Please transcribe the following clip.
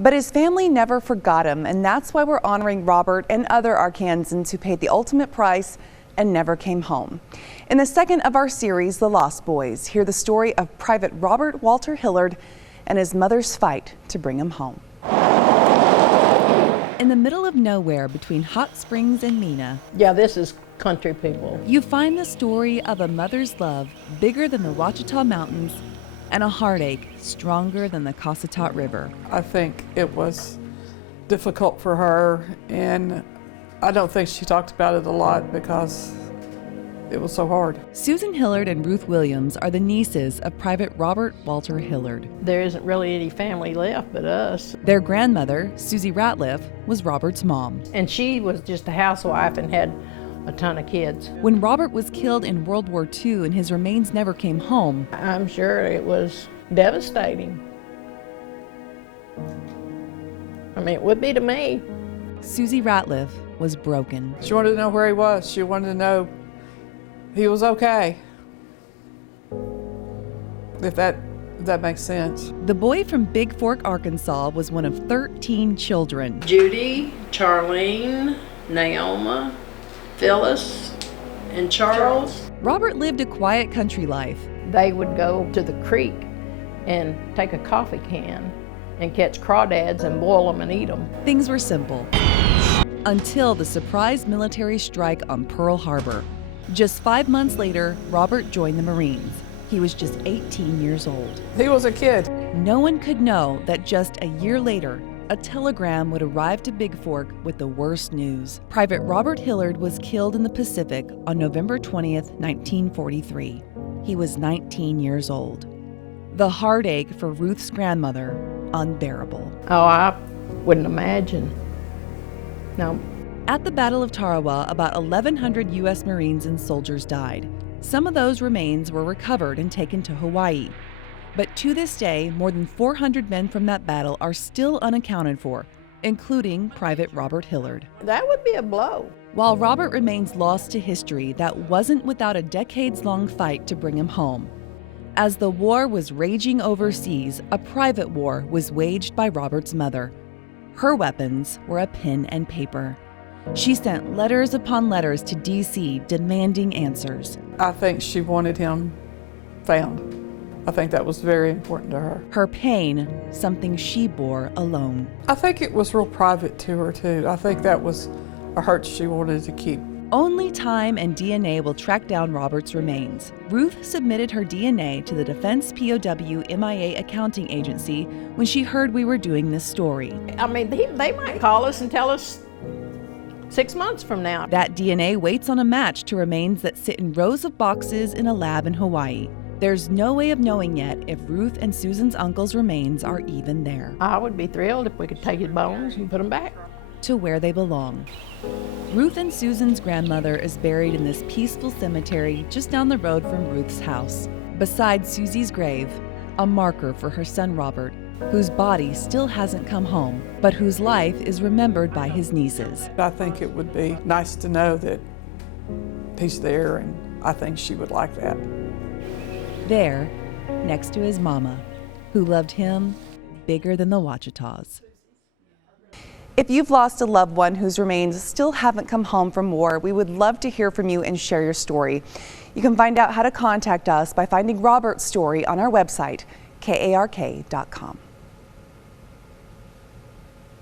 But his family never forgot him, and that's why we're honoring Robert and other Arkansans who paid the ultimate price and never came home. In the second of our series, The Lost Boys, hear the story of Private Robert Walter Hillard and his mother's fight to bring him home. In the middle of nowhere between Hot Springs and Mena, yeah, this is country people. You find the story of a mother's love bigger than the Ouachita Mountains and a heartache stronger than the Cossatot River. I think it was difficult for her, and I don't think she talked about it a lot because it was so hard. Susan Hillard and Ruth Williams are the nieces of Private Robert Walter Hillard. There isn't really any family left but us. Their grandmother, Susie Ratliff, was Robert's mom. And she was just a housewife and had a ton of kids. When Robert was killed in World War II and his remains never came home, I'm sure it was devastating. I mean, it would be to me. Susie Ratliff was broken. She wanted to know where he was. She wanted to know he was okay. If that makes sense. The boy from Big Fork, Arkansas was one of 13 children. Judy, Charlene, Naoma, Phyllis, and Charles. Robert lived a quiet country life. They would go to the creek and take a coffee can and catch crawdads and boil them and eat them. Things were simple. Until the surprise military strike on Pearl Harbor. Just 5 months later, Robert joined the Marines. He was just 18 years old. He was a kid. No one could know that just a year later, a telegram would arrive to Big Fork with the worst news. Private Robert Hillard was killed in the Pacific on November 20th, 1943. He was 19 years old. The heartache for Ruth's grandmother, unbearable. Oh, I wouldn't imagine. No. At the Battle of Tarawa, about 1,100 U.S. Marines and soldiers died. Some of those remains were recovered and taken to Hawaii. But to this day, more than 400 men from that battle are still unaccounted for, including Private Robert Hillard. That would be a blow. While Robert remains lost to history, that wasn't without a decades-long fight to bring him home. As the war was raging overseas, a private war was waged by Robert's mother. Her weapons were a pen and paper. She sent letters upon letters to D.C. demanding answers. I think she wanted him found. I think that was very important to her. Her pain, something she bore alone. I think it was real private to her, too. I think that was a hurt she wanted to keep. Only time and DNA will track down Robert's remains. Ruth submitted her DNA to the Defense POW MIA accounting agency when she heard we were doing this story. I mean, they might call us and tell us 6 months from now. That DNA waits on a match to remains that sit in rows of boxes in a lab in Hawaii. There's no way of knowing yet if Ruth and Susan's uncle's remains are even there. I would be thrilled if we could take his bones and put them back to where they belong. Ruth and Susan's grandmother is buried in this peaceful cemetery just down the road from Ruth's house. Beside Susie's grave, a marker for her son Robert, whose body still hasn't come home, but whose life is remembered by his nieces. I think it would be nice to know that he's there, and I think she would like that. There, next to his mama, who loved him bigger than the Ouachitas. If you've lost a loved one whose remains still haven't come home from war, we would love to hear from you and share your story. You can find out how to contact us by finding Robert's story on our website, kark.com.